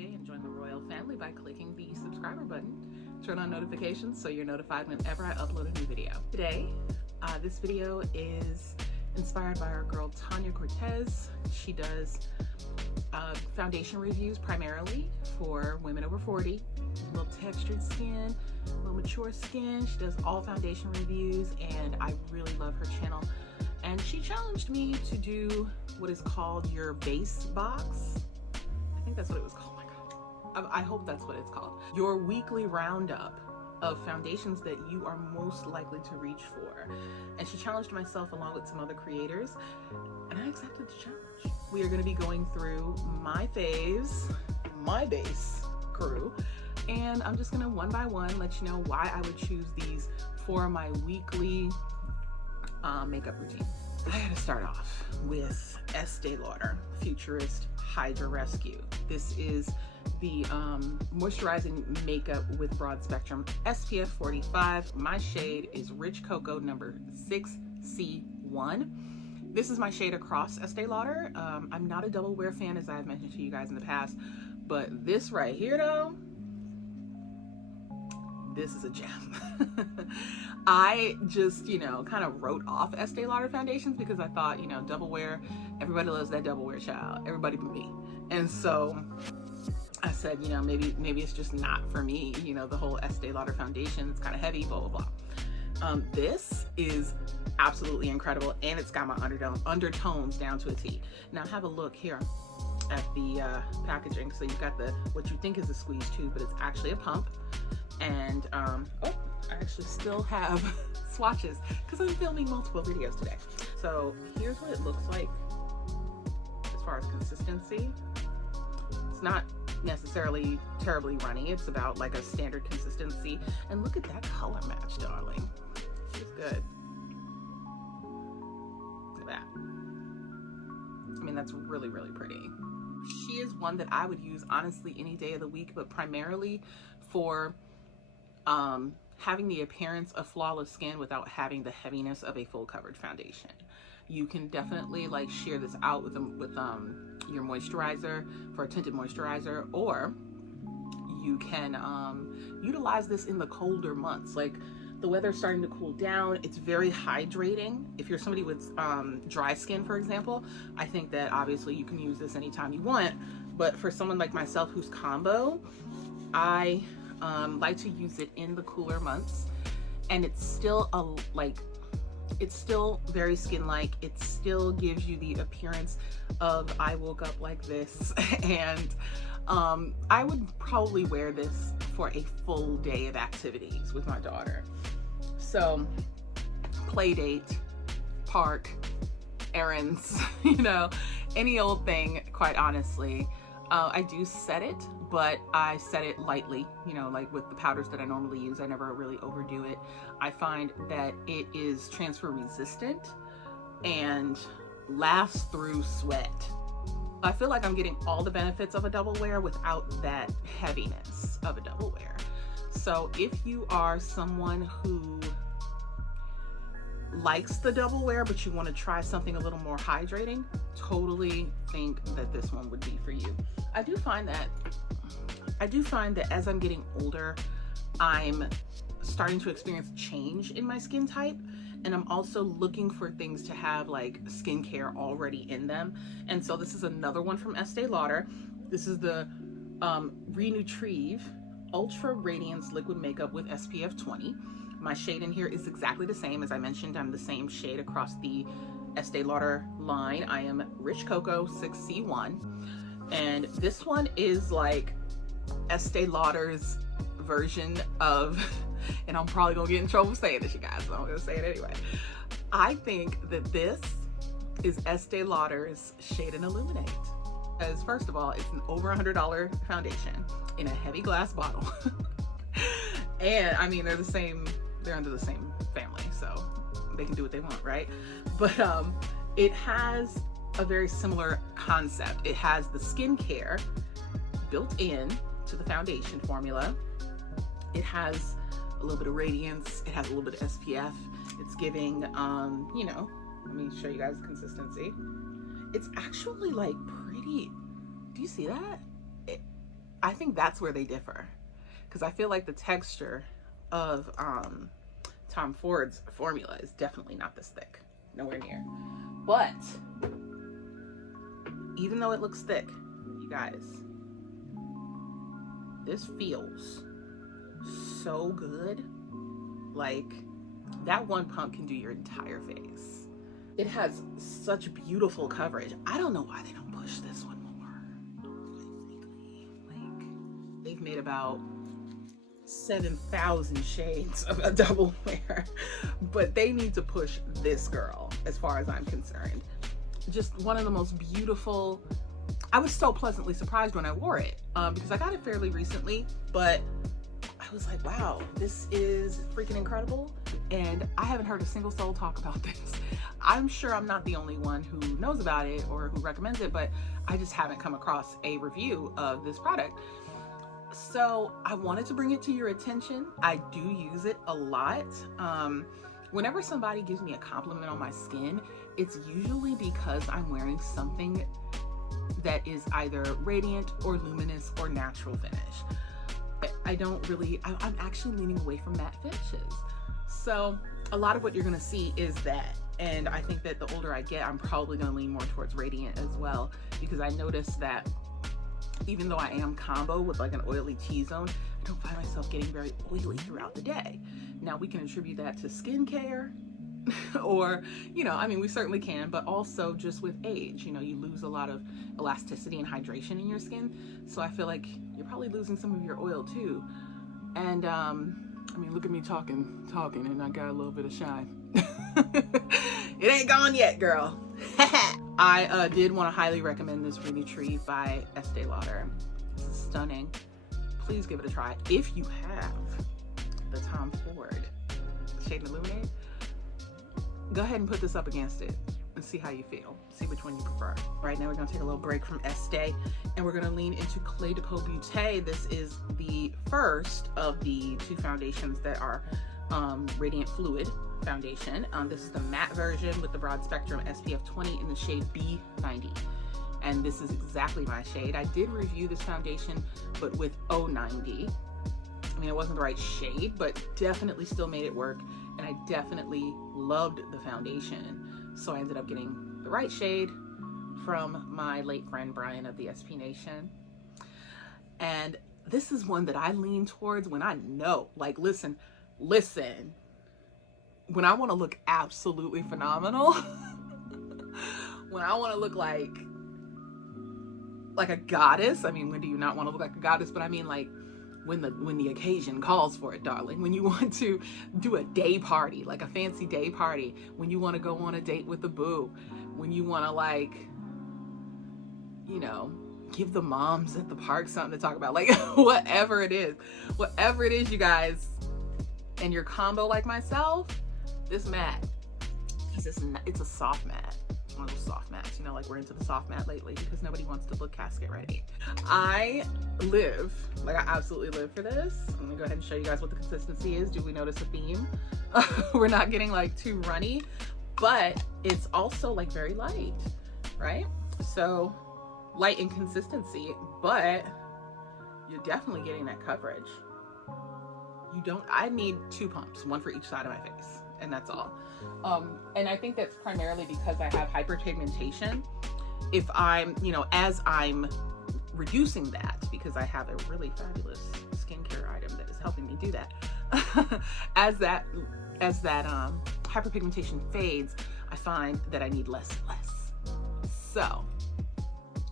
happy and join the royal family by clicking the subscriber button. Turn on notifications so you're notified whenever I upload a new video. Today, this video is inspired by our girl Tanya Cortez. She does foundation reviews primarily for women over 40, a little textured skin, a little mature skin. She does all foundation reviews and I really love her channel. And she challenged me to do what is called your base box. I think that's what it was called. Oh my God. I hope that's what it's called. Your weekly roundup of foundations that you are most likely to reach for. And she challenged myself along with some other creators, and I accepted the challenge. We are going to be going through my faves, my base crew, and I'm just going to one by one let you know why I would choose these for my weekly makeup routine. I gotta start off with Estee Lauder Futurist Hydra Rescue. This is the moisturizing makeup with broad spectrum SPF 45. My shade is Rich Cocoa number 6C1. This is my shade across Estee Lauder. I'm not a double wear fan, as I've mentioned to you guys in the past, but this right here though, this is a gem. I just, kind of wrote off Estee Lauder foundations because I thought, double wear, everybody loves that double wear child, everybody but me. And so I said, maybe it's just not for me, the whole Estee Lauder foundation, it's kind of heavy, blah, blah, blah. This is absolutely incredible, and it's got my undertones down to a T. Now have a look here at the packaging. So you've got what you think is a squeeze tube, but it's actually a pump. And I actually still have swatches because I'm filming multiple videos today. So here's what it looks like as far as consistency. It's not necessarily terribly runny. It's about like a standard consistency. And look at that color match, darling. She's good. Look at that. I mean, that's really, really pretty. She is one that I would use honestly any day of the week, but primarily for having the appearance of flawless skin without having the heaviness of a full coverage foundation. You can definitely like sheer this out with your moisturizer for a tinted moisturizer, or you can utilize this in the colder months. Like the weather's starting to cool down. It's very hydrating. If you're somebody with dry skin, for example, I think that obviously you can use this anytime you want. But for someone like myself who's combo, I like to use it in the cooler months, and it's still it's still very skin-like. It still gives you the appearance of I woke up like this. And I would probably wear this for a full day of activities with my daughter. So play date, park, errands, any old thing, quite honestly. I do set it, but I set it lightly, like with the powders that I normally use. I never really overdo it. I find that it is transfer resistant and lasts through sweat. I feel like I'm getting all the benefits of a double wear without that heaviness of a double wear. So if you are someone who likes the double wear, but you want to try something a little more hydrating, totally think that this one would be for you. I do find that as I'm getting older, I'm starting to experience change in my skin type, and I'm also looking for things to have like skincare already in them. And so this is another one from Estee Lauder. This is the Renutrieve Ultra Radiance Liquid Makeup with SPF 20. My shade in here is exactly the same. As I mentioned, I'm the same shade across the Estee Lauder line. I am Rich Cocoa 6C1. And this one is like Estee Lauder's version of, and I'm probably gonna get in trouble saying this, you guys, so I'm gonna say it anyway. I think that this is Estee Lauder's Shade and Illuminate. Because first of all, it's an over $100 foundation in a heavy glass bottle. And I mean, they're under the same family, so they can do what they want, right? But it has a very similar concept. It has the skincare built in to the foundation formula. It has a little bit of radiance. It has a little bit of SPF. It's giving, let me show you guys the consistency. It's actually like pretty, do you see that? I think that's where they differ, because I feel like the texture of Tom Ford's formula is definitely not this thick, nowhere near. But even though it looks thick, you guys, this feels so good. Like, that one pump can do your entire face. It has such beautiful coverage. I don't know why they don't push this one more. Like, they've made about 7,000 shades of a double wear, but they need to push this girl, as far as I'm concerned. Just one of the most beautiful. I was so pleasantly surprised when I wore it, because I got it fairly recently, but I was like, wow, this is freaking incredible. And I haven't heard a single soul talk about this. I'm sure I'm not the only one who knows about it or who recommends it, but I just haven't come across a review of this product. So I wanted to bring it to your attention. I do use it a lot. Whenever somebody gives me a compliment on my skin, it's usually because I'm wearing something that is either radiant or luminous or natural finish. I don't really, I'm actually leaning away from matte finishes. So a lot of what you're gonna see is that. And I think that the older I get, I'm probably gonna lean more towards radiant as well, because I noticed that even though I am combo with like an oily T-zone, I don't find myself getting very oily throughout the day. Now we can attribute that to skincare or, you know, I mean, we certainly can, but also just with age, you know, you lose a lot of elasticity and hydration in your skin. So I feel like you're probably losing some of your oil too. And I mean, look at me talking, and I got a little bit of shine. It ain't gone yet, girl. I did want to highly recommend this Really Tree by Estee Lauder. This is stunning. Please give it a try. If you have the Tom Ford Shade and Illuminate, go ahead and put this up against it and see how you feel. See which one you prefer. Right now we're gonna take a little break from Estee and we're gonna lean into Clé de Peau Beauté. This is the first of the two foundations that are Radiant Fluid foundation. This is the matte version with the broad spectrum SPF 20 in the shade B90. And this is exactly my shade. I did review this foundation, but with 090. I mean, it wasn't the right shade, but definitely still made it work. And I definitely loved the foundation. So I ended up getting the right shade from my late friend Brian of the SP Nation. And this is one that I lean towards when I know, like, listen, when I want to look absolutely phenomenal, when I want to look like a goddess. I mean, when do you not want to look like a goddess? But I mean, like, when the occasion calls for it, darling. When you want to do a day party, like a fancy day party, when you want to go on a date with the boo, when you want to, like, you know, give the moms at the park something to talk about, like, whatever it is, you guys, and you're combo like myself, this matte, it's a soft matte. One of those soft mattes, you know, like, we're into the soft matte lately because nobody wants to look casket ready. I absolutely live for this. I'm gonna go ahead and show you guys what the consistency is. Do we notice a theme? We're not getting like too runny, but it's also like very light, right? So light in consistency, but you're definitely getting that coverage. I need 2 pumps, one for each side of my face, and that's all. And I think that's primarily because I have hyperpigmentation. If I'm, you know, as I'm reducing that, because I have a really fabulous skincare item that is helping me do that, as that hyperpigmentation fades, I find that I need less and less. So,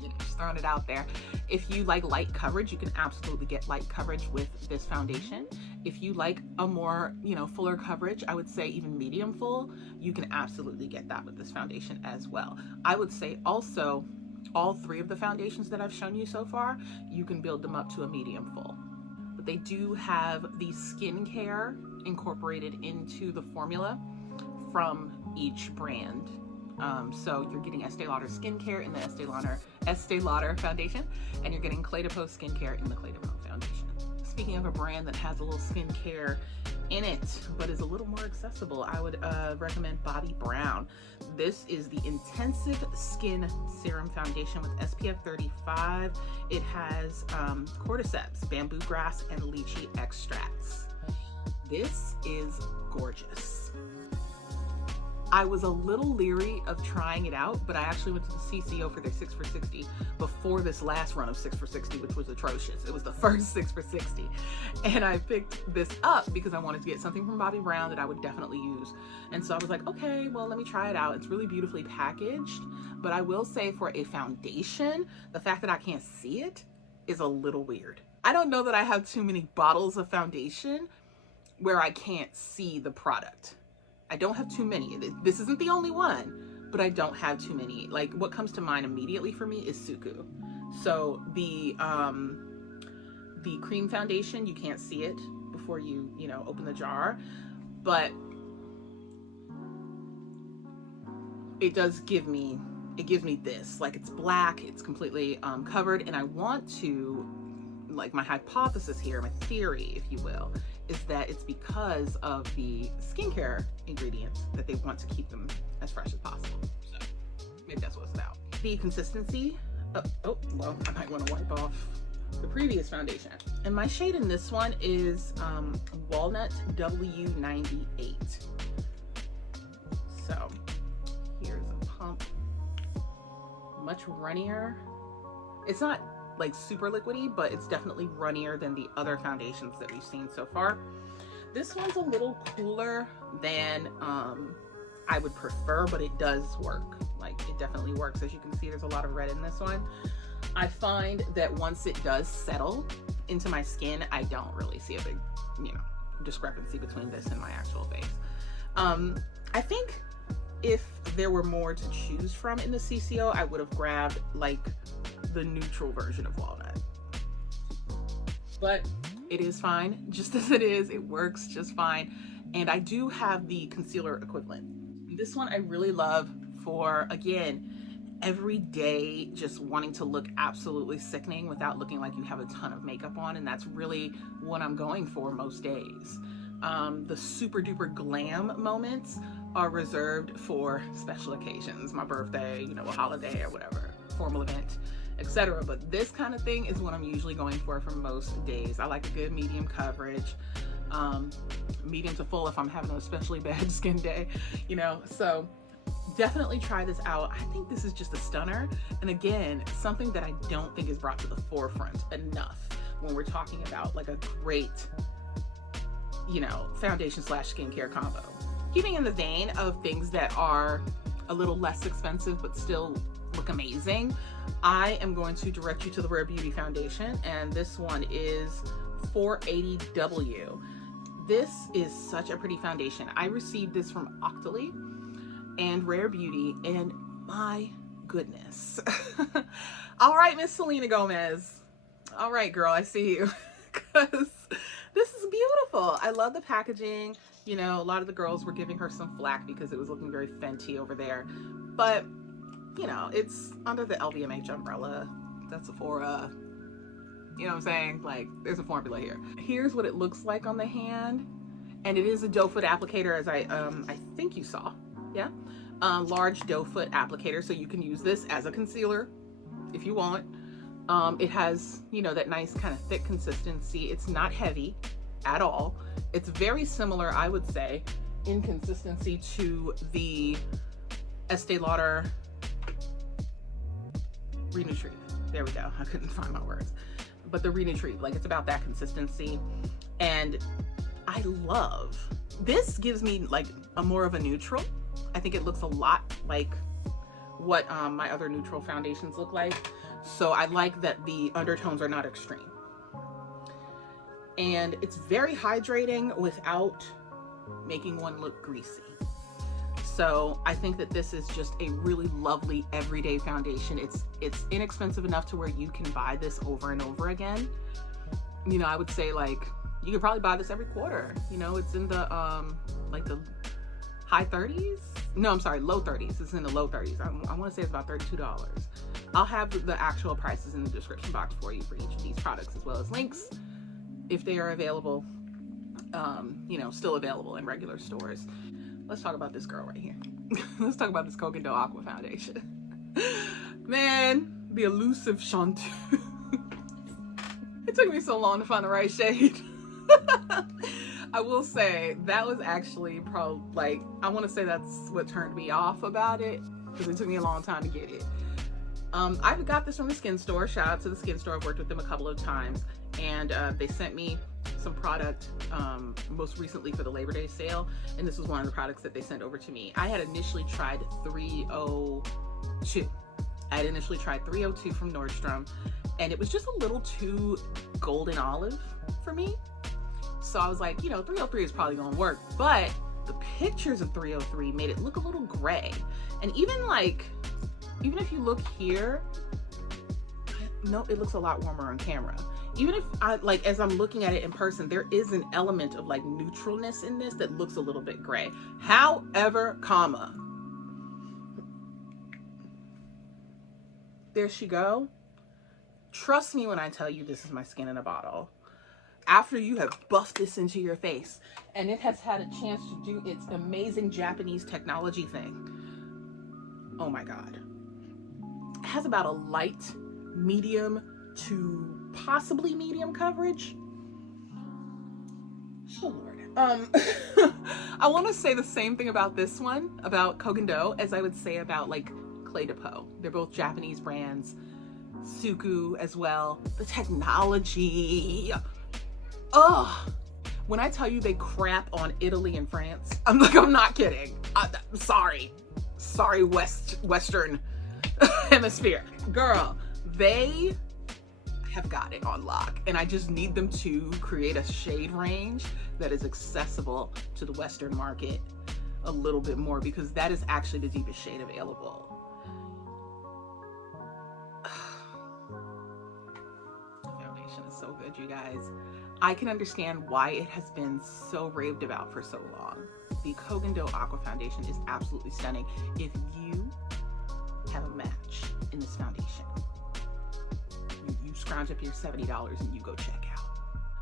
you know, just throwing it out there. If you like light coverage, you can absolutely get light coverage with this foundation. If you like a more, you know, fuller coverage, I would say even medium full, you can absolutely get that with this foundation as well. I would say also, all 3 of the foundations that I've shown you so far, you can build them up to a medium full. But they do have the skincare incorporated into the formula from each brand. So you're getting Estee Lauder skincare in the Estee Lauder foundation, and you're getting Clé de Peau skincare in the Clé de Peau foundation. speaking of a brand that has a little skincare in it, but is a little more accessible, I would recommend Bobbi Brown. This is the Intensive Skin Serum Foundation with SPF 35. It has cordyceps, bamboo grass, and lychee extracts. This is gorgeous. I was a little leery of trying it out, but I actually went to the CCO for their 6 for 60 before this last run of 6 for 60, which was atrocious. It was the first 6 for 60. And I picked this up because I wanted to get something from Bobbi Brown that I would definitely use. And so I was like, okay, well, let me try it out. It's really beautifully packaged, but I will say for a foundation, the fact that I can't see it is a little weird. I don't know that I have too many bottles of foundation where I can't see the product. I don't have too many. This isn't the only one, but I don't have too many. Like, what comes to mind immediately for me is Suku. So the cream foundation, you can't see it before you open the jar, but it does give me, this, like, it's black, it's completely covered, and I want to, like, my hypothesis here, my theory, if you will, is that it's because of the skincare ingredients that they want to keep them as fresh as possible. So maybe that's what it's about. The consistency, well, I might want to wipe off the previous foundation. And my shade in this one is Walnut W98. So here's a pump, much runnier. It's not like super liquidy, but it's definitely runnier than the other foundations that we've seen so far. This one's a little cooler than I would prefer, but it does work. Like, it definitely works. As you can see, there's a lot of red in this one. I find that once it does settle into my skin, I don't really see a big, discrepancy between this and my actual face. I think if there were more to choose from in the CCO, I would have grabbed like the neutral version of Walnut. But it is fine, just as it is. It works just fine. And I do have the concealer equivalent. This one I really love for, again, every day just wanting to look absolutely sickening without looking like you have a ton of makeup on, and that's really what I'm going for most days. The super duper glam moments are reserved for special occasions, my birthday, a holiday or whatever, formal event, etc. But this kind of thing is what I'm usually going for most days. I like a good medium coverage, medium to full if I'm having an especially bad skin day, so definitely try this out. I think this is just a stunner, and again, something that I don't think is brought to the forefront enough when we're talking about like a great foundation / skincare combo. Keeping in the vein of things that are a little less expensive but still look amazing, I am going to direct you to the Rare Beauty foundation, and this one is 480W. This is such a pretty foundation. I received this from Octoly and Rare Beauty, and my goodness. All right, Miss Selena Gomez. All right, girl, I see you. Because this is beautiful. I love the packaging. A lot of the girls were giving her some flack because it was looking very Fenty over there. But, it's under the LVMH umbrella. That's Sephora. You know what I'm saying? Like, there's a formula here. Here's what it looks like on the hand. And it is a doe foot applicator, as I think you saw. Yeah. Large doe foot applicator. So you can use this as a concealer if you want. It has, that nice kind of thick consistency. It's not heavy at all. It's very similar, I would say, in consistency to the Estee Lauder Re-Nutrive. There we go. I couldn't find my words. But the Re-Nutrive, like, it's about that consistency. And I love, this gives me like a more of a neutral. I think it looks a lot like what my other neutral foundations look like. So I like that the undertones are not extreme. And it's very hydrating without making one look greasy. So I think that this is just a really lovely everyday foundation. It's inexpensive enough to where you can buy this over and over again. I would say, like, you could probably buy this every quarter. It's in the like the high 30s. No, I'm sorry, low 30s. It's in the low 30s. I want to say it's about $32. I'll have the actual prices in the description box for you for each of these products, as well as links if they are available, you know, still available in regular stores. Let's talk about this girl right here. Let's talk about this Coke & Dough Aqua Foundation. Man, the elusive Chanteuse. It took me so long to find the right shade. I will say that was actually probably, like, I want to say that's what turned me off about it, because it took me a long time to get it. I got this from the Skin Store. Shout out to the Skin Store. I've worked with them a couple of times, and they sent me some product most recently for the Labor Day sale, and this was one of the products that they sent over to me. I had initially tried 302. I had initially tried 302 from Nordstrom, and it was just a little too golden olive for me. So I was like, you know, 303 is probably gonna work, but the pictures of 303 made it look a little gray. And even if you look here, no, it looks a lot warmer on camera. Even if as I'm looking at it in person, there is an element of like neutralness in this that looks a little bit gray. However, there she go. Trust me when I tell you this is my skin in a bottle. After you have buffed this into your face and it has had a chance to do its amazing Japanese technology thing. Oh my God. It has about a light, medium to possibly medium coverage. Oh Lord. I want to say the same thing about this one, about Coke & Dough, as I would say about like Clé de Peau. They're both Japanese brands. Suku as well. The technology. Ugh. When I tell you they crap on Italy and France, I'm not kidding. I'm sorry. Sorry, Western hemisphere. Girl, they have got it on lock, and I just need them to create a shade range that is accessible to the Western market a little bit more, because that is actually the deepest shade available. The foundation is so good, you guys. I can understand why it has been so raved about for so long. The Coke & Dough Aqua Foundation is absolutely stunning. If you have a match in this foundation, you scrounge up your $70 and you go check out.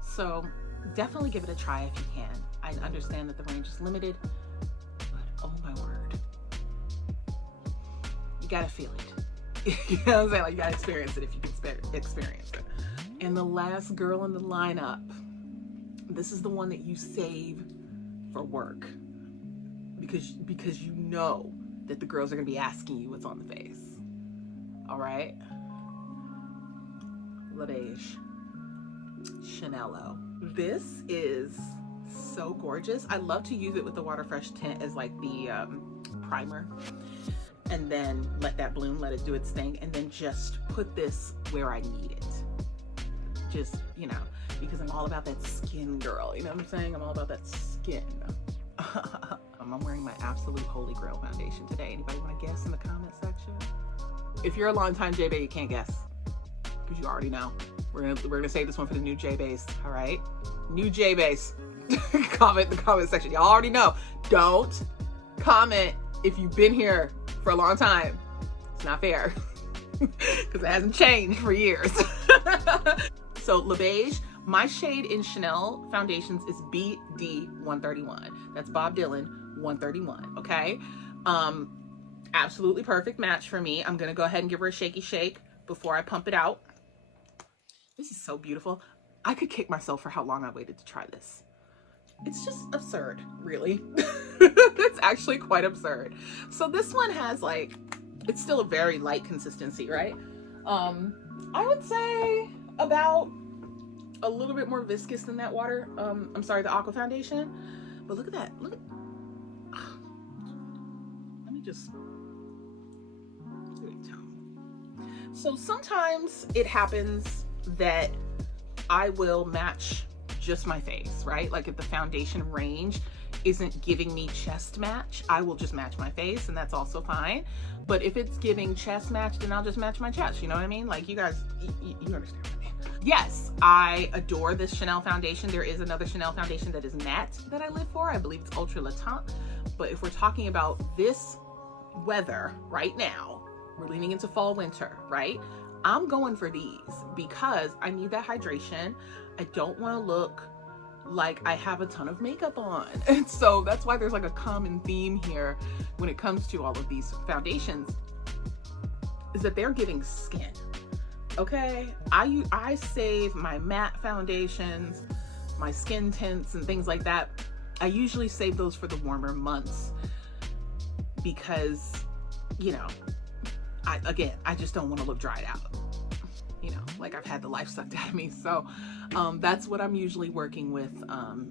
So definitely give it a try if you can. I understand that the range is limited, but oh my word, you gotta feel it. You know what I'm saying? Like, you gotta experience it if you can experience it. And the last girl in the lineup, this is the one that you save for work, because you know that the girls are gonna be asking you what's on the face. All right, Le Beige Chanello. This is so gorgeous. I love to use it with the Water Fresh tint as like the primer, and then let that bloom, let it do its thing, and then just put this where I need it. Just, you know, because I'm all about that skin, girl. You know what I'm saying? I'm all about that skin. I'm wearing my absolute holy grail foundation today. Anybody want to guess in the comment section? If you're a longtime J-Bay, you can't guess, because you already know. We're gonna save this one for the new J-Bays, all right? New J-Bays. Comment in the comment section. Y'all already know. Don't comment if you've been here for a long time. It's not fair, because it hasn't changed for years. So Le Beige, my shade in Chanel foundations is BD131. That's Bob Dylan 131, okay? Absolutely perfect match for me. I'm gonna go ahead and give her a shaky shake before I pump it out. This is so beautiful. I could kick myself for how long I waited to try this. It's just absurd, really. It's actually quite absurd. So this one has like, it's still a very light consistency, right? I would say about a little bit more viscous than that water. I'm sorry, the Aqua Foundation. But look at that. Look at, let me just, so sometimes it happens that I will match just my face, right? Like if the foundation range isn't giving me chest match, I will just match my face, and that's also fine. But if it's giving chest match, then I'll just match my chest. You know what I mean? Like, you guys, you understand what I mean. Yes, I adore this Chanel foundation. There is another Chanel foundation that is matte that I live for. I believe it's Ultra Latent. But if we're talking about this weather right now, we're leaning into fall winter, right? I'm going for these because I need that hydration. I don't want to look like I have a ton of makeup on. And so that's why there's like a common theme here when it comes to all of these foundations, is that they're giving skin. Okay, I save my matte foundations, my skin tints and things like that. I usually save those for the warmer months because, you know, I just don't want to look dried out. You know, like I've had the life sucked out of me. So that's what I'm usually working with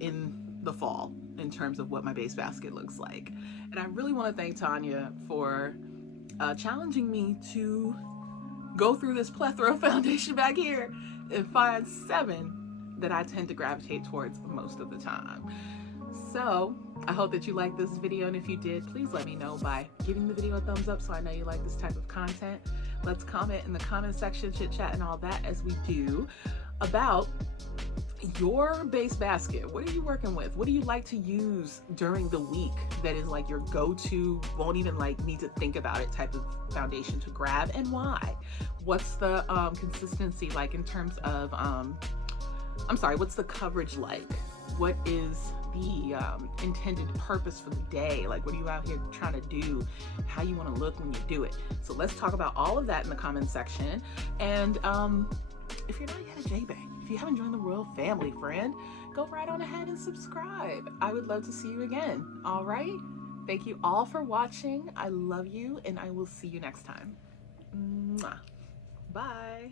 in the fall in terms of what my base basket looks like. And I really want to thank Tanya for challenging me to go through this plethora of foundation back here and find 7 that I tend to gravitate towards most of the time. So I hope that you liked this video, and if you did, please let me know by giving the video a thumbs up so I know you like this type of content. Let's comment in the comment section, chit chat and all that as we do about your base basket. What are you working with? What do you like to use during the week that is like your go-to, won't even like need to think about it type of foundation to grab, and why? What's the consistency like in terms of what's the coverage like? What is the intended purpose for the day? Like, what are you out here trying to do? How you want to look when you do it? So let's talk about all of that in the comment section. And if you're not yet a J-Bang, if you haven't joined the royal family, friend, go right on ahead and subscribe. I would love to see you again. All right, thank you all for watching. I love you, and I will see you next time. Mwah. Bye.